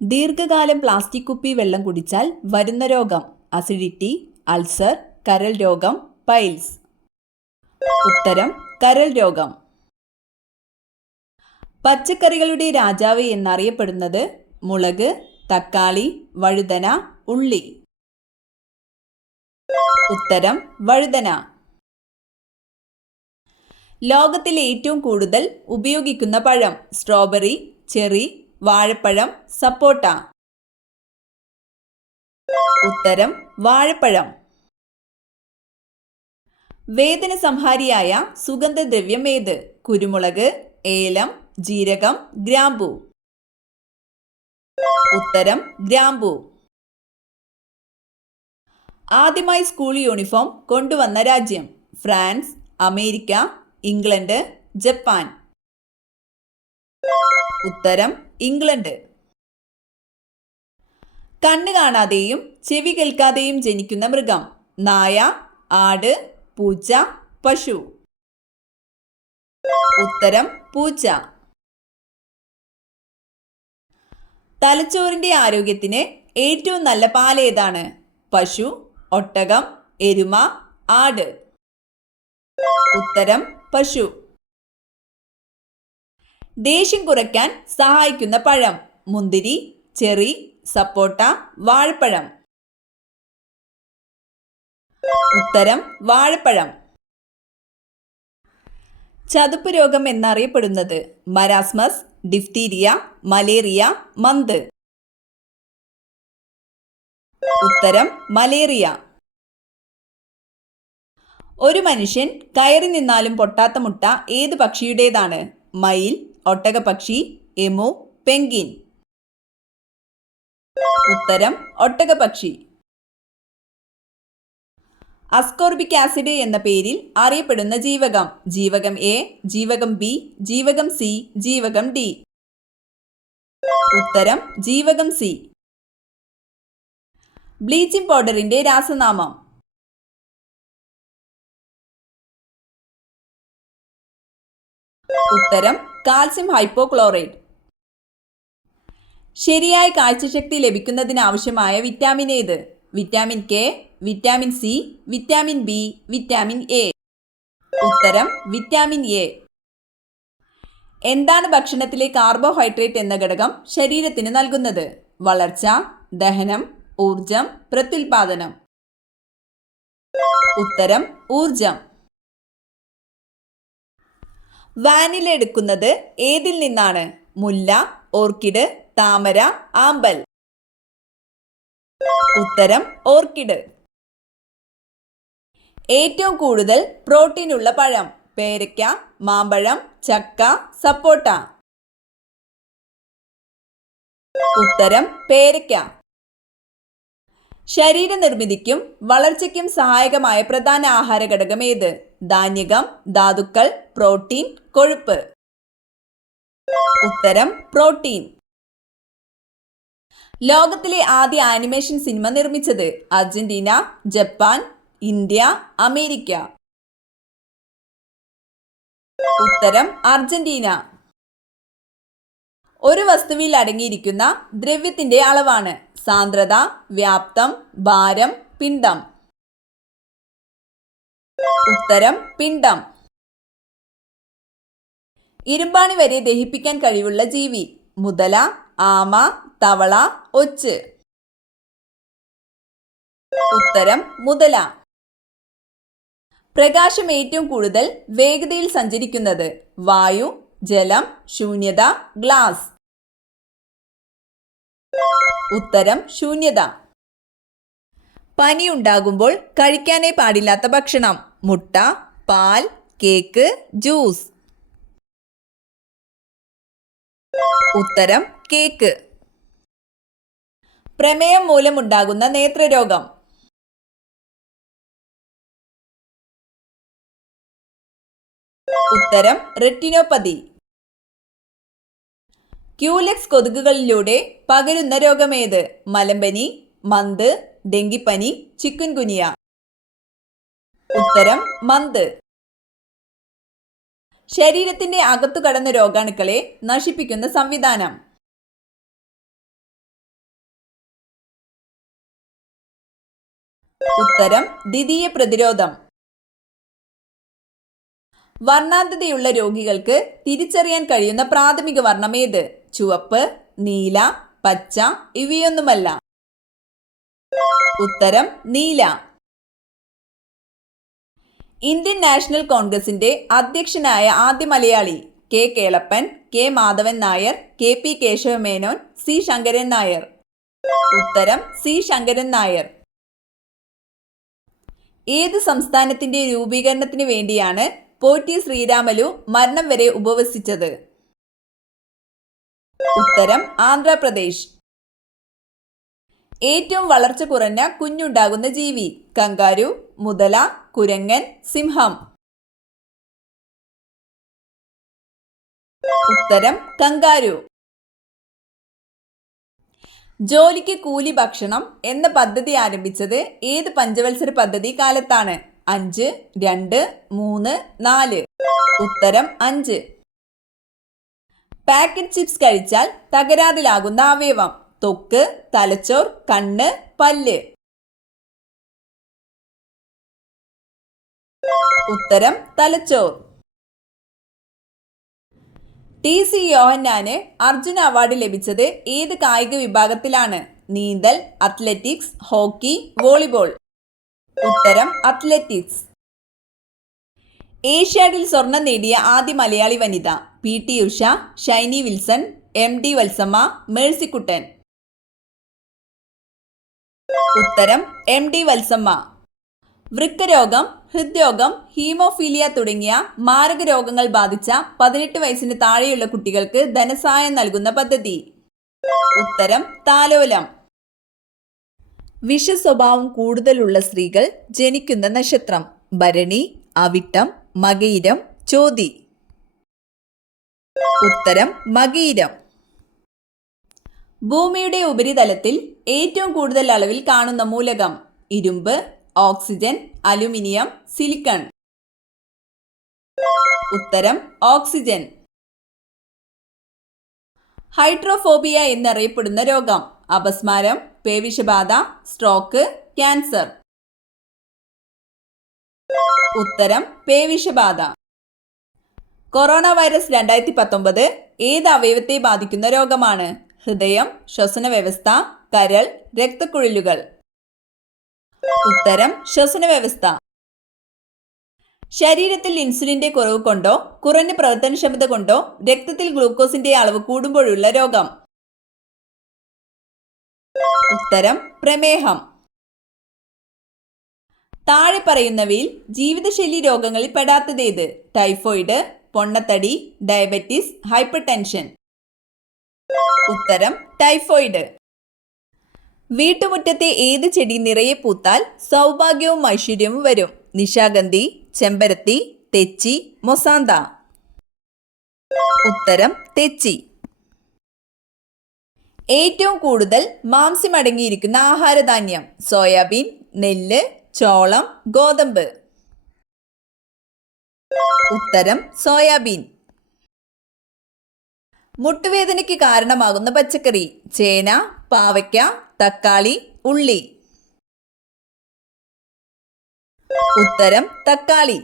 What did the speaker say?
ദീർഘകാലം പ്ലാസ്റ്റിക് കുപ്പി വെള്ളം കുടിച്ചാൽ വരുന്ന രോഗം: അസിഡിറ്റി, അൾസർ, കരൾ രോഗം, പൈൽസ്. ഉത്തരം കരൾ രോഗം. പച്ചക്കറികളുടെ രാജാവ് എന്നറിയപ്പെടുന്നത്: മുളക്, തക്കാളി, വഴുതന, ഉള്ളി. ഉത്തരം വഴുതന. ലോകത്തിലെ ഏറ്റവും കൂടുതൽ ഉപയോഗിക്കുന്ന പഴം: സ്ട്രോബെറി, ചെറി, വാഴപ്പഴം, സപ്പോട്ട. ഉത്തരം വാഴപ്പഴം. വേദന സംഹാരിയായ സുഗന്ധദ്രവ്യം ഏത്? കുരുമുളക്, ഏലം, ജീരകം, ഗ്രാമ്പൂ. ഉത്തരം ഗ്രാമ്പൂ. ആദ്യമായി സ്കൂൾ യൂണിഫോം കൊണ്ടുവന്ന രാജ്യം: ഫ്രാൻസ്, അമേരിക്ക, ഇംഗ്ലണ്ട്, ജപ്പാൻ. ഉത്തരം ഇംഗ്ലണ്ട്. കണ്ണ് കാണാതെയും ചെവി കേൾക്കാതെയും ജനിക്കുന്ന മൃഗം: നായ, ആട്, പൂച്ച, പശു. ഉത്തരം പൂച്ച. തലച്ചോറിന്റെ ആരോഗ്യത്തിന് ഏറ്റവും നല്ല പാൽ ഏതാണ്? പശു, ഒട്ടകം, എരുമ, ആട്. ഉത്തരം പശു. ദേഷ്യം കുറയ്ക്കാൻ സഹായിക്കുന്ന പഴം: മുന്തിരി, ചെറി, സപ്പോട്ട, വാഴപ്പഴം. ഉത്തരം വാഴപ്പഴം. ചതുപ്പ് രോഗം എന്നറിയപ്പെടുന്നത്: മരാസ്മസ്, ഡിഫ്തീരിയ, മലേറിയ, മന്ത്. ഉത്തരം മലേറിയ. ഒരു മനുഷ്യൻ കയറി നിന്നാലും പൊട്ടാത്ത മുട്ട ഏത് പക്ഷിയുടേതാണ്? മയിൽ, ഒട്ടകപ്പക്ഷി, എമു, പെൻഗ്വിൻ. ഉത്തരം ഒട്ടകപ്പക്ഷി. അസ്കോർബിക് ആസിഡ് എന്ന പേരിൽ അറിയപ്പെടുന്ന ജീവകം: ജീവകം എ, ജീവകം ബി, ജീവകം സി, ജീവകം ഡി. ഉത്തരം ജീവകം സി. ബ്ലീച്ചിംഗ് പൗഡറിന്റെ രാസനാമം: ഉത്തരം കാൽസ്യം ഹൈപ്പോക്ലോറൈറ്റ്. ശരിയായ കാഴ്ചശക്തി ലഭിക്കുന്നതിനാവശ്യമായ വിറ്റാമിൻ ഏത്? Vitamin K, vitamin C, vitamin B, vitamin A. ഉത്തരം വിറ്റാമിൻ എ. എന്താണ് ഭക്ഷണത്തിലെ കാർബോഹൈഡ്രേറ്റ് എന്ന ഘടകം ശരീരത്തിന് നൽകുന്നത്? വളർച്ച, ദഹനം, ഊർജം, പ്രത്യുൽപാദനം. ഉത്തരം ഊർജം. വാനില എടുക്കുന്നത് ഏതിൽ നിന്നാണ്? മുല്ല, ഓർക്കിഡ്, താമര, ആമ്പൽ. ഉത്തരം ഓർക്കിഡ്. ഏറ്റവും കൂടുതൽ പ്രോട്ടീൻ ഉള്ള പഴം: പേരയ്ക്ക, മാമ്പഴം, ചക്ക, സപ്പോട്ട. ഉത്തരം പേരയ്ക്ക. ശരീരനിർമ്മിതിക്കും വളർച്ചയ്ക്കും സഹായകമായ പ്രധാന ആഹാര ഘടകം ഏത്? ധാന്യകം, ധാതുക്കൾ, പ്രോട്ടീൻ, കൊഴുപ്പ്. ഉത്തരം പ്രോട്ടീൻ. ലോകത്തിലെ ആദ്യ ആനിമേഷൻ സിനിമ നിർമ്മിച്ചത്: അർജന്റീന, ജപ്പാൻ, ഇന്ത്യ, അമേരിക്ക. ഉത്തരം അർജന്റീന. ഒരു വസ്തുവിൽ അടങ്ങിയിരിക്കുന്ന ദ്രവ്യത്തിന്റെ അളവാണ്: സാന്ദ്രത, വ്യാപ്തം, ഭാരം, പിണ്ഡം. ഉത്തരം പിണ്ഡം. ഇരുമ്പാണി വരെ ദഹിപ്പിക്കാൻ കഴിവുള്ള ജീവി: മുതല, ആമ, തവള, ഒച്ച്. ഉത്തരം മുതല. പ്രകാശം ഏറ്റവും കൂടുതൽ വേഗതയിൽ സഞ്ചരിക്കുന്നത്: വായു, ജലം, ശൂന്യത, ഗ്ലാസ്. ഉത്തരം ശൂന്യത. പനി ഉണ്ടാകുമ്പോൾ കഴിക്കാനേ പാടില്ലാത്ത ഭക്ഷണം: മുട്ട, പാൽ, കേക്ക്, ജ്യൂസ്. ഉത്തരം കേക്ക്. പ്രമേയം മൂലമുണ്ടാകുന്ന നേത്രരോഗം: ഉത്തരം റെറ്റിനോപ്പതി. ക്യൂലെക്സ് കൊതുകുകളിലൂടെ പകരുന്ന രോഗമേത്? മലമ്പനി, മന്ത്, ഡെങ്കിപ്പനി, ചിക്കുൻഗുനിയ. ഉത്തരം മന്ത്. ശരീരത്തിന്റെ അകത്തു കടന്ന രോഗാണുക്കളെ നശിപ്പിക്കുന്ന സംവിധാനം: ഉത്തരം ദ്വിതീയ പ്രതിരോധം. വർണ്ണാന്ധതയുള്ള രോഗികൾക്ക് തിരിച്ചറിയാൻ കഴിയുന്ന പ്രാഥമിക വർണ്ണം ഏത്? ചുവപ്പ്, നീല, പച്ച, ഇവയൊന്നുമല്ല. ഉത്തരം നീല. ഇന്ത്യൻ നാഷണൽ കോൺഗ്രസിന്റെ അധ്യക്ഷനായ ആദ്യ Malayali? K Kelappan, K Madhavan Nair, K P Keshavamenon, C Sankaran Nair. ഉത്തരം സി ശങ്കരൻ നായർ. ഏത് സംസ്ഥാനത്തിന്റെ രൂപീകരണത്തിന് വേണ്ടിയാണ് പോറ്റി ശ്രീരാമലു മരണം വരെ ഉപവസിച്ചത്? ഉത്തരം ആന്ധ്രാപ്രദേശ്. ഏറ്റവും വളർച്ച കുറഞ്ഞ കുഞ്ഞുണ്ടാകുന്ന ജീവി? കങ്കാരു, മുതല, കുരങ്ങൻ, സിംഹം. ഉത്തരം കങ്കാരു. ജോലിക്ക് കൂലി ഭക്ഷണം എന്ന പദ്ധതി ആരംഭിച്ചത് ഏത് പഞ്ചവത്സര പദ്ധതി കാലത്താണ്? 5, 2, 3, 4. ഉത്തരം 5. പാക്കറ്റ് ചിപ്സ് കഴിച്ചാൽ തകരാറിലാകുന്ന അവയവം? ത്വക്ക്, തലച്ചോർ, കണ്ണ്, പല്ല്. ഉത്തരം തലച്ചോർ. TC യോഹന്നാന് അർജുന അവാർഡ് ലഭിച്ചത് ഏത് കായിക വിഭാഗത്തിലാണ്? നീന്തൽ, അത്ലറ്റിക്സ്, ഹോക്കി, വോളിബോൾ. ഉത്തരം അത്ലറ്റിക്സ്. ഏഷ്യാഡിൽ സ്വർണം നേടിയ ആദ്യ മലയാളി വനിത? PT Usha, Shiny Wilson, MD Valsamma, Mercykuttan. ഉത്തരം MD വത്സമ്മ. വൃക്കരോഗം, ഹൃദ്രോഗം, ഹീമോഫീലിയ തുടങ്ങിയ മാരക രോഗങ്ങൾ ബാധിച്ച 18 വയസ്സിന് താഴെയുള്ള കുട്ടികൾക്ക് ധനസഹായം നൽകുന്ന പദ്ധതി? ഉത്തരം താലോലം. വിഷസ്വഭാവം കൂടുതലുള്ള സ്ത്രീകൾ ജനിക്കുന്ന നക്ഷത്രം? ഭരണി, അവിട്ടം, മകയിരം, ചോതി. ഉത്തരം മകയിരം. ഭൂമിയുടെ ഉപരിതലത്തിൽ ഏറ്റവും കൂടുതൽ അളവിൽ കാണുന്ന മൂലകം? ഇരുമ്പ്, ഓക്സിജൻ, അലുമിനിയം, സിലിക്കൺ. ഉത്തരം ഓക്സിജൻ. ഹൈഡ്രോഫോബിയ എന്നറിയപ്പെടുന്ന രോഗം? അപസ്മാരം, പേവിഷബാധ, സ്ട്രോക്ക്, ക്യാൻസർ. ഉത്തരം പേവിഷബാധ. കൊറോണ വൈറസ് 2019 ഏത് അവയവത്തെ ബാധിക്കുന്ന രോഗമാണ്? ഹൃദയം, ശ്വസന വ്യവസ്ഥ, കരൾ, രക്തക്കുഴലുകൾ. ഉത്തരം ശ്വസന വ്യവസ്ഥ. ശരീരത്തിൽ ഇൻസുലിന്റെ കുറവ് കൊണ്ടോ കുറഞ്ഞ പ്രവർത്തനക്ഷമത കൊണ്ടോ രക്തത്തിൽ ഗ്ലൂക്കോസിന്റെ അളവ് കൂടുമ്പോഴുള്ള രോഗം? ഉത്തരം പ്രമേഹം. താഴെ പറയുന്നവയിൽ ജീവിതശൈലി രോഗങ്ങളിൽ പെടാത്തതേത്? ടൈഫോയിഡ്, പൊണ്ണത്തടി, ഡയബറ്റിസ്, ഹൈപ്പർ ടെൻഷൻ. ഉത്തരം ടൈഫോയിഡ്. വീട്ടുമുറ്റത്തെ ഏത് ചെടി നിറയെ പൂത്താൽ സൗഭാഗ്യവും ഐശ്വര്യവും വരും? നിശാഗന്ധി, ചെമ്പരത്തി, തെച്ചി, മൊസാന്ത. ഉത്തരം തെച്ചി. ഏറ്റവും കൂടുതൽ മാംസ്യം അടങ്ങിയിരിക്കുന്ന ആഹാരധാന്യം? സോയാബീൻ, നെല്ല്, ചോളം, ഗോതമ്പ്. ഉത്തരം സോയാബീൻ. മുട്ടുവേദനയ്ക്ക് കാരണമാകുന്ന പച്ചക്കറി? ചേന, പാവയ്ക്ക, തക്കാളി, ഉള്ളി. ഉത്തരം തക്കാളി.